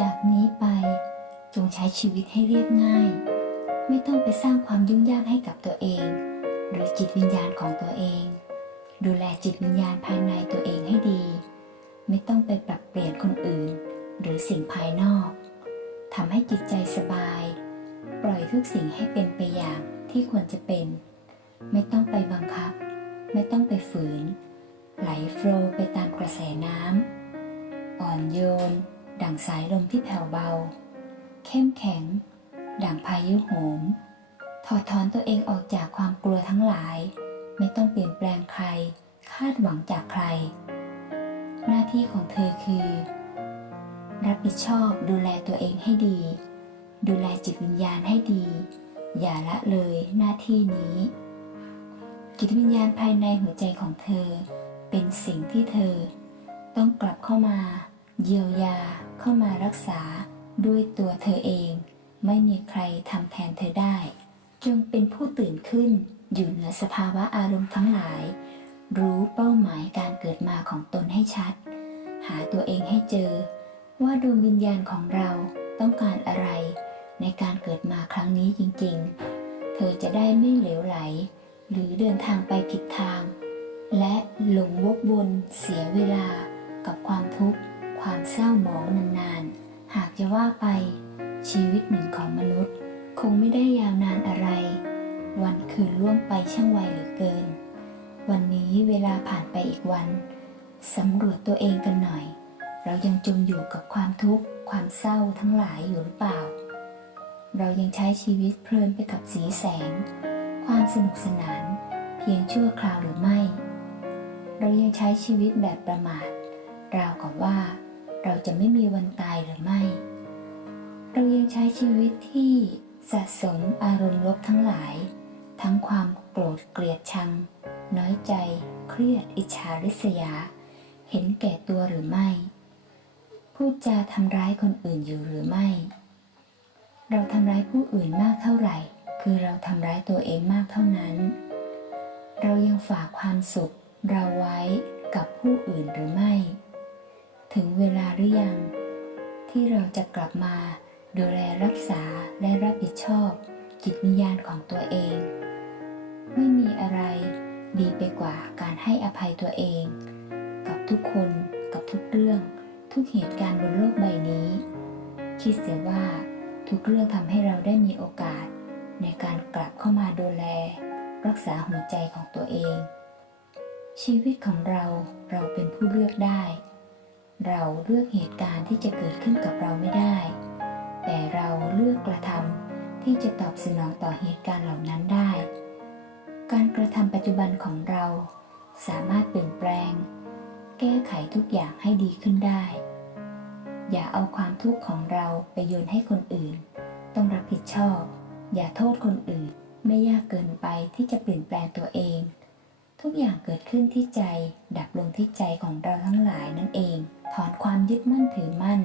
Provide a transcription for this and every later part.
จากนี้ไปจงใช้ชีวิตให้เรียบง่าย ไม่ต้องไปสร้างความยุ่งยากให้กับตัวเอง หรือจิตวิญญาณของตัวเอง ดูแลจิตวิญญาณภายในตัวเองให้ดี ไม่ต้องไปปรับเปลี่ยนคนอื่น หรือสิ่งภายนอกทำให้จิตใจสบาย ปล่อยทุกสิ่งให้เป็นไปอย่างที่ควรจะเป็น ไม่ต้องไปบังคับ ไม่ต้องไปฝืน ไหลโฟลไปตามกระแสน้ำอ่อนโยน ดั่งสายลมที่แผ่วเบา เข้มแข็ง ดั่งพายุโหม ถอดถอนตัวเองออกจากความกลัวทั้งหลาย ไม่ต้องเปลี่ยนแปลงใคร คาดหวังจากใคร หน้าที่ของเธอคือ รับผิดชอบดูแลตัวเองให้ดี ดูแลจิตวิญญาณให้ดี อย่าละเลยหน้าที่นี้ จิตวิญญาณภายในหัวใจของเธอ เป็นสิ่งที่เธอ ต้องกลับเข้ามา เยียวยาเข้ามารักษาด้วยตัวเธอเอง ไม่มีใครทำแทนเธอได้ จงเป็นผู้ตื่นขึ้นอยู่เหนือสภาวะอารมณ์ทั้งหลาย รู้เป้าหมายการเกิดมาของตนให้ชัด หาตัวเองให้เจอ ว่าดวงวิญญาณของเราต้องการอะไร ในการเกิดมาครั้งนี้จริงๆ เธอจะได้ไม่เหลวไหล หรือเดินทางไปผิดทาง และหลงวกวนเสียเวลากับความทุกข์ ความเศร้าหมองนานๆ หากจะว่าไป ชีวิตหนึ่งของมนุษย์ คงไม่ได้ยาวนานอะไร วันคืนล่วงไปช่างไวเหลือเกิน วันนี้เวลาผ่านไปอีกวันสำรวจตัวเองกันหน่อย เรายังจมอยู่กับความทุกข์ความเศร้าทั้งหลายอยู่หรือเปล่า เรายังใช้ชีวิตเพลินไปกับสีแสง ความสนุกสนาน เพียงชั่วคราวหรือไม่ เรายังใช้ชีวิตแบบประมาทราวกับว่า เราจะไม่มีวันตายหรือไม่ เรายังใช้ชีวิตที่สะสมอารมณ์ลบทั้งหลาย ทั้งความโกรธเกลียดชัง น้อยใจ เครียดอิจฉาริษยา เห็นแก่ตัวหรือไม่พูดจาทำร้ายคนอื่นอยู่หรือไม่ เราทำร้ายผู้อื่นมากเท่าไหร่ คือเราทำร้ายตัวเองมากเท่านั้น เรายังฝากความสุข เราไว้กับผู้อื่นหรือไม่ ถึงเวลาหรือยัง ที่เราจะกลับมาดูแลรักษาและรับผิดชอบจิตวิญญาณของตัวเอง ไม่มีอะไรดีไปกว่าการให้อภัยตัวเอง กับทุกคนกับทุกเรื่อง ทุกเหตุการณ์บนโลกใบนี้ คิดเสียว่าทุกเรื่องทำให้เราได้มีโอกาส ในการกลับเข้ามาดูแล รักษาหัวใจของตัวเอง ชีวิตของเราเราเป็นผู้เลือกได้ เราเลือกเหตุการณ์ที่จะเกิดขึ้นกับเราไม่ได้ แต่เราเลือกกระทำที่จะตอบสนองต่อเหตุการณ์เหล่านั้นได้ การกระทำปัจจุบันของเราสามารถเปลี่ยนแปลง แก้ไขทุกอย่างให้ดีขึ้นได้ อย่าเอาความทุกข์ของเราไปโยนให้คนอื่น ต้องรับผิดชอบ อย่าโทษคนอื่น ไม่ยากเกินไปที่จะเปลี่ยนแปลงตัวเอง ทุกอย่างเกิดขึ้นที่ใจ ดับลงที่ใจของเราทั้งหลายนั่นเอง ถอนความยึดมั่นถือมั่น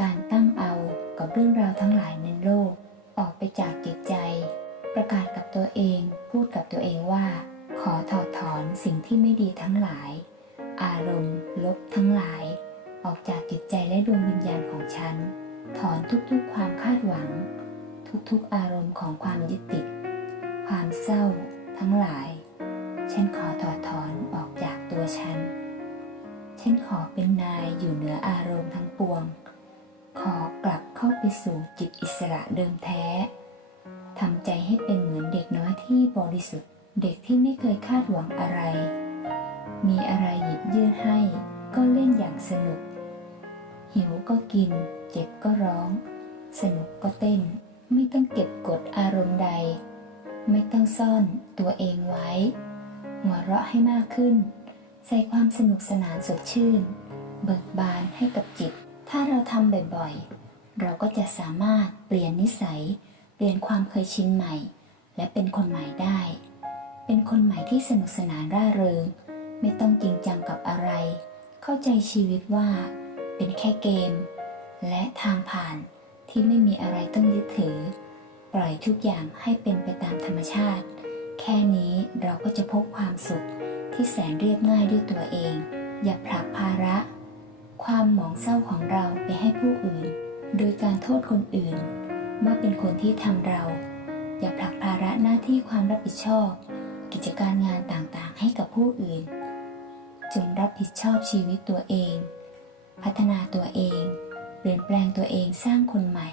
การตั้งเอากับเรื่องราวทั้งหลายในโลก ออกไปจากจิตใจ ประกาศกับตัวเอง พูดกับตัวเองว่า ขอถอดถอนสิ่งที่ไม่ดีทั้งหลาย อารมณ์ ลบทั้งหลาย ออกจากจิตใจและดวงวิญญาณของฉัน ถอนทุกๆความคาดหวัง ทุกๆอารมณ์ของความยึดติด ความเศร้า ทั้งหลาย ฉันขอถอดถอนออกจากตัวฉัน ฉันขอเป็นนายอยู่เหนืออารมณ์ทั้งปวง ขอกลับเข้าไปสู่จิตอิสระเดิมแท้ทำใจให้เป็นเหมือนเด็กน้อยที่บริสุทธิ์ เด็กที่ไม่เคยคาดหวังอะไร มีอะไรหยิบยื่นให้ ก็เล่นอย่างสนุก หิวก็กิน เจ็บก็ร้อง สนุกก็เต้น ไม่ต้องเก็บกดอารมณ์ใด ไม่ต้องซ่อนตัวเองไว้ หัวเราะให้มากขึ้น ใส่ความสนุกสนานสดชื่น เบิกบานให้กับจิต ถ้าเราทำบ่อยๆ เราก็จะสามารถเปลี่ยนนิสัย เปลี่ยนความเคยชินใหม่ และเป็นคนใหม่ได้ เป็นคนใหม่ที่สนุกสนานร่าเริง ไม่ต้องจริงจังกับอะไร เข้าใจชีวิตว่า เป็นแค่เกม และทางผ่านที่ไม่มีอะไรต้องยึดถือ ปล่อยทุกอย่างให้เป็นไปตามธรรมชาติ แค่นี้เราก็จะพบความสุขที่แสนเรียบง่ายด้วยตัวเอง อย่าผลักภาระ ความหมองเศร้าของเราไปให้ผู้อื่น โดยการโทษคนอื่น ว่าเป็นคนที่ทำเรา อย่าผลักภาระหน้าที่ความรับผิดชอบ กิจการงานต่างๆ ให้กับผู้อื่น จงรับผิดชอบชีวิตตัวเอง พัฒนาตัวเอง เปลี่ยนแปลงตัวเองสร้างคนใหม่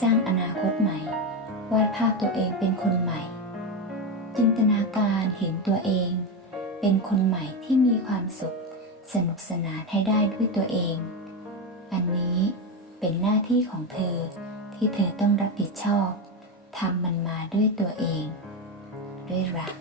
สร้างอนาคตใหม่ วาดภาพตัวเองเป็นคนใหม่ จินตนาการเห็นตัวเอง เป็นคนใหม่ที่มีความสุข สนุกสนานให้ได้ด้วยตัวเอง อันนี้เป็นหน้าที่ของเธอที่เธอต้องรับผิดชอบทำมันมาด้วยตัวเอง ด้วยรัก